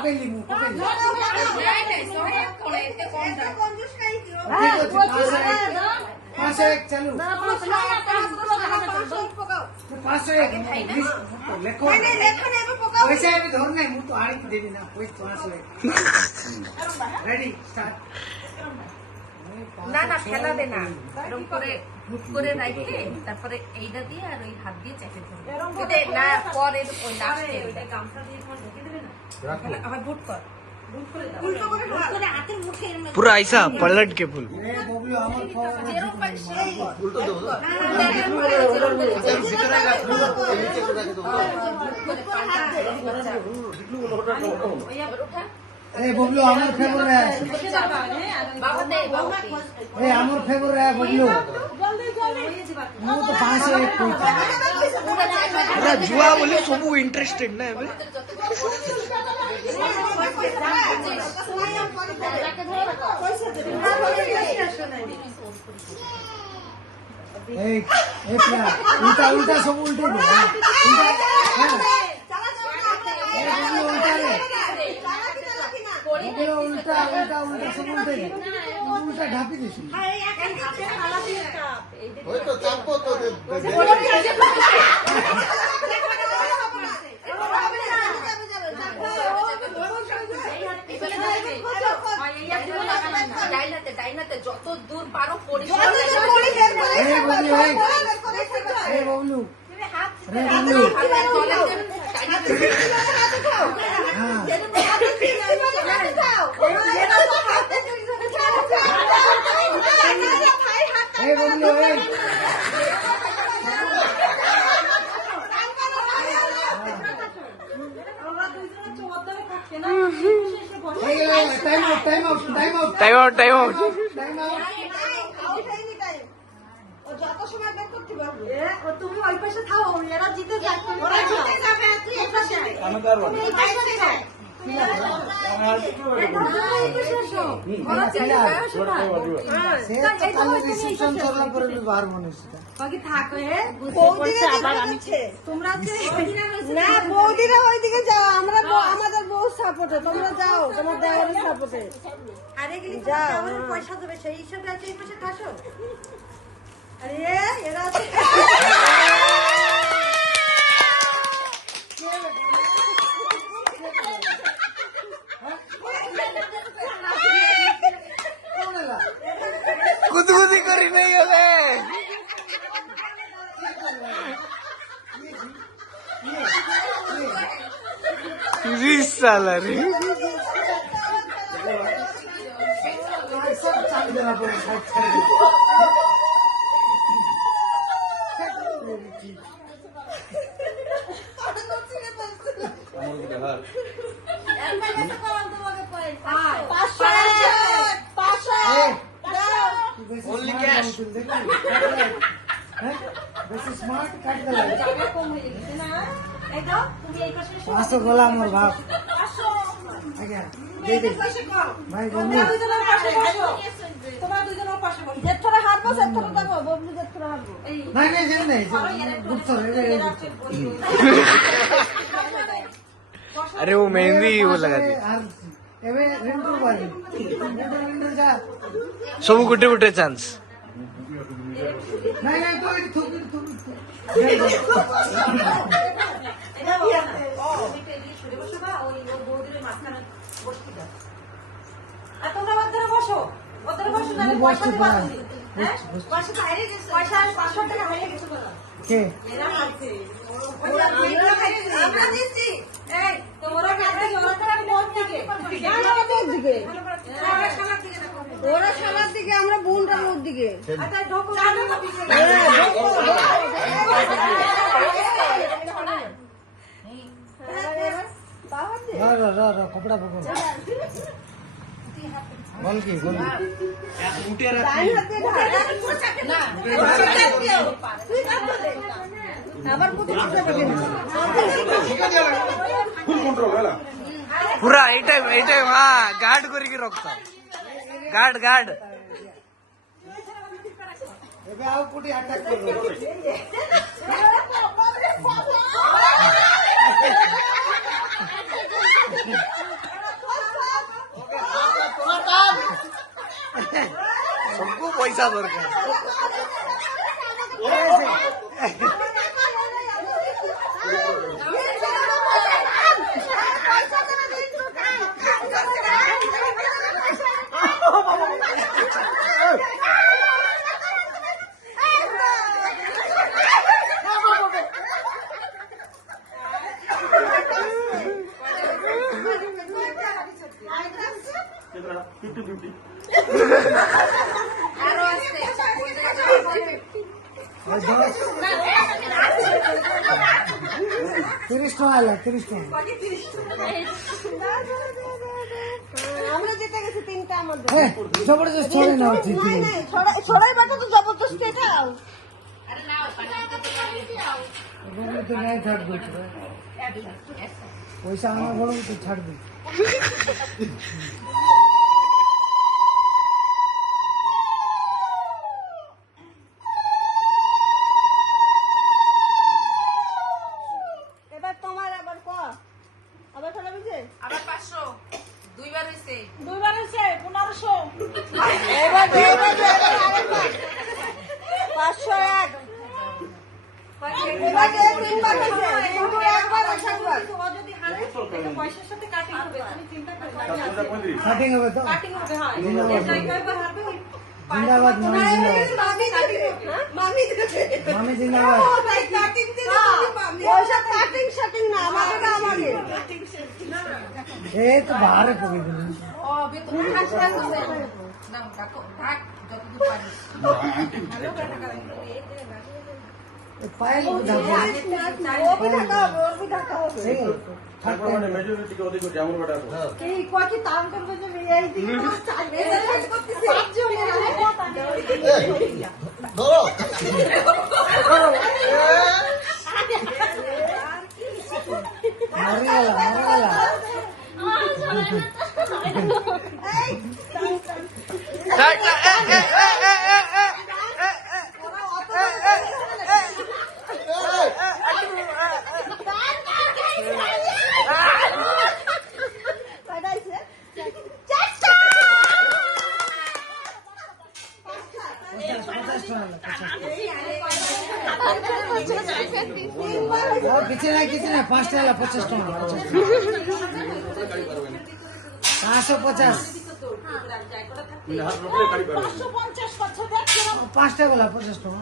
ପକେଇଲି ମୁଁ ପକେଇଲି ପାଞ୍ଚଶହ ଏକ ଚାଲୁ 501 ଲେଖ ପଇସା ଏବେ ଧରୁ ନାହିଁ ମୁଁ ତ ଆଣିକି ଦେବି ନା ପଇସା 501 ରେଡି ଷ୍ଟାର୍ଟ না না ফেলা দে না এরকম করে মুট করে রাখলে তারপরে এইটা দিয়ে আর ওই হাত দিয়ে চেপে ধরবে না পরে ওই লাস্টে ওইটা গামছা দিয়ে তোমার ঢেকে দেবে না আবার বুট কর উল্টো করে হাতের মুঠে पूरा ऐसा पलट के फुल ববলু আমার উল্টো দেবো ববলু আমার ফেভার है আমার ফেভার है ববলু ମୁଁ ତ 501 पूरा जुआ बोले सब इंटरेस्टेड ना ଏବେ उल्टा उल्टा सब उल्टे दे उल्टा उल्टा उल्टा सब उल्टे दे उल्टा ढापी दिसी ওই তো চাপো তো ডাইনাতে যত দূর পারো ববলু टाइम आउट যত সময় বের করতে পারবে তুমি ওই পাশে থাও এরা জিতে যাবে ওরা জিতে যাবে তুই এই পাশে আয় আমি করব না এই পাশে আয় বৌদিরা ওইদিকে যাও আমরা আমাদের বউ সাপোর্টে তোমরা যাও তোমার দেওয়ারের সাপোর্টে আরে পয়সা দেবে সেই হিসাবে আছে এই পাশে খাসো আরে এরা गुदगुदी करी नहीं होले रिस साला रे ओनली कैश বেশি স্মার্ট কাট দিলা টাকা কম হয়ে গেছে না এই দাও তুমি এই পাশে 500 গোলা মোর বাপ 500 আজ্ঞা দে দে পয়সা কম ভাই বন্ধু দুজনের পাশে বসো তোমার দুজনের পাশে বসো যেতরা হারবো সেতরা দেবো ববলু যেতরা হারবো নাই নাই জান নাই গুড সর अरे वो मेहंदी वो लगा दी एबे रेंटू बारी रेंटू जा सब गुटे गुटे चांस নাই নাই তো থুকি থুকি এটা দিয়া ও এটা এদিকে সরে বসো বা ওই বৌদির মাঝখানে বসতে দাও আর তোমরা ওদের বসো ওদের বসো না পয়সা দিবা তুমি হ্যাঁ পয়সা বাইরে গেছে পয়সা 500 টাকা হারিয়ে গেছে বলো কে এরা মারছে আমরা দিচ্ছি এই তোমরা কাছে ওরা তো মোর দিকে আমরা মোর দিকে ওরা সামার দিকে দেখো ওরা সামার দিকে আমরা বোনরা মোর দিকে আচ্ছা ঢোকো रा कपड़ा पकड़ बोल की बोल उठे আবার কোথায় যাবে ফুল কন্ট্রোল হলা पूरा ए टाइम हाँ गार्ड करके रखता गार्ड गार्ड ଏବେ ଆଉ କୋଠି ଆଟାକ୍ କରିବ পয়সা দরকার। আরো আসছে 30 টাকা হলো, 30 টাকা। আমরা যেতে গেছি তিনটা আমাদের হ্যাঁ, জবরদস্ত ছড়ে না হচ্ছে। ছড়াই বাটা তো জবরদস্তি এটা ওগুলো তো নাই থাকবে তো। পয়সা আমার বড় তো ছাড়বে। এবার তোমার আবার ক আবার কটা বুঝে আবার 500 দুইবার হইছে দুইবার হচ্ছে 1500 এবার এবার আরেকবার 501 এবার তিনবার হচ্ছে কিন্তু একবার একবার ও যদি হারে এটা পয়সার সাথে কাটিং হবে তুমি চিন্তা করো কাটিং হবে তো? কাটিং হবে হয় জিন্দাবাদ। এটা একবার হারবে ওই জিন্দাবাদ, মামি জিন্দাবাদ। মামি কাটিং মামি দেবে মামি জিন্দাবাদ। তাই কাটিং দিলে তুমি পাবে পয়সা কাটিং শাটিং না আমাকে না আমাকে এ তো বাহারে পড়ে গেল। ও বেতন হাসতে আছে না ডাকো ডাক যতদূর পারিস পায়ে ধাপে ও भी ঢাকা হবে ওর भी ঢাকা হবে এই কয় কি তাম করবে যে এই দিকে মেসেজ করতেছি পাঁচজন ধরো মরে গেল, মরে গেল। পাঠাইছে কিছু নাই, কিছু নাই, 5 টাকা 50 টাকা। 550 50 50 5 টাকা 50 টাকা।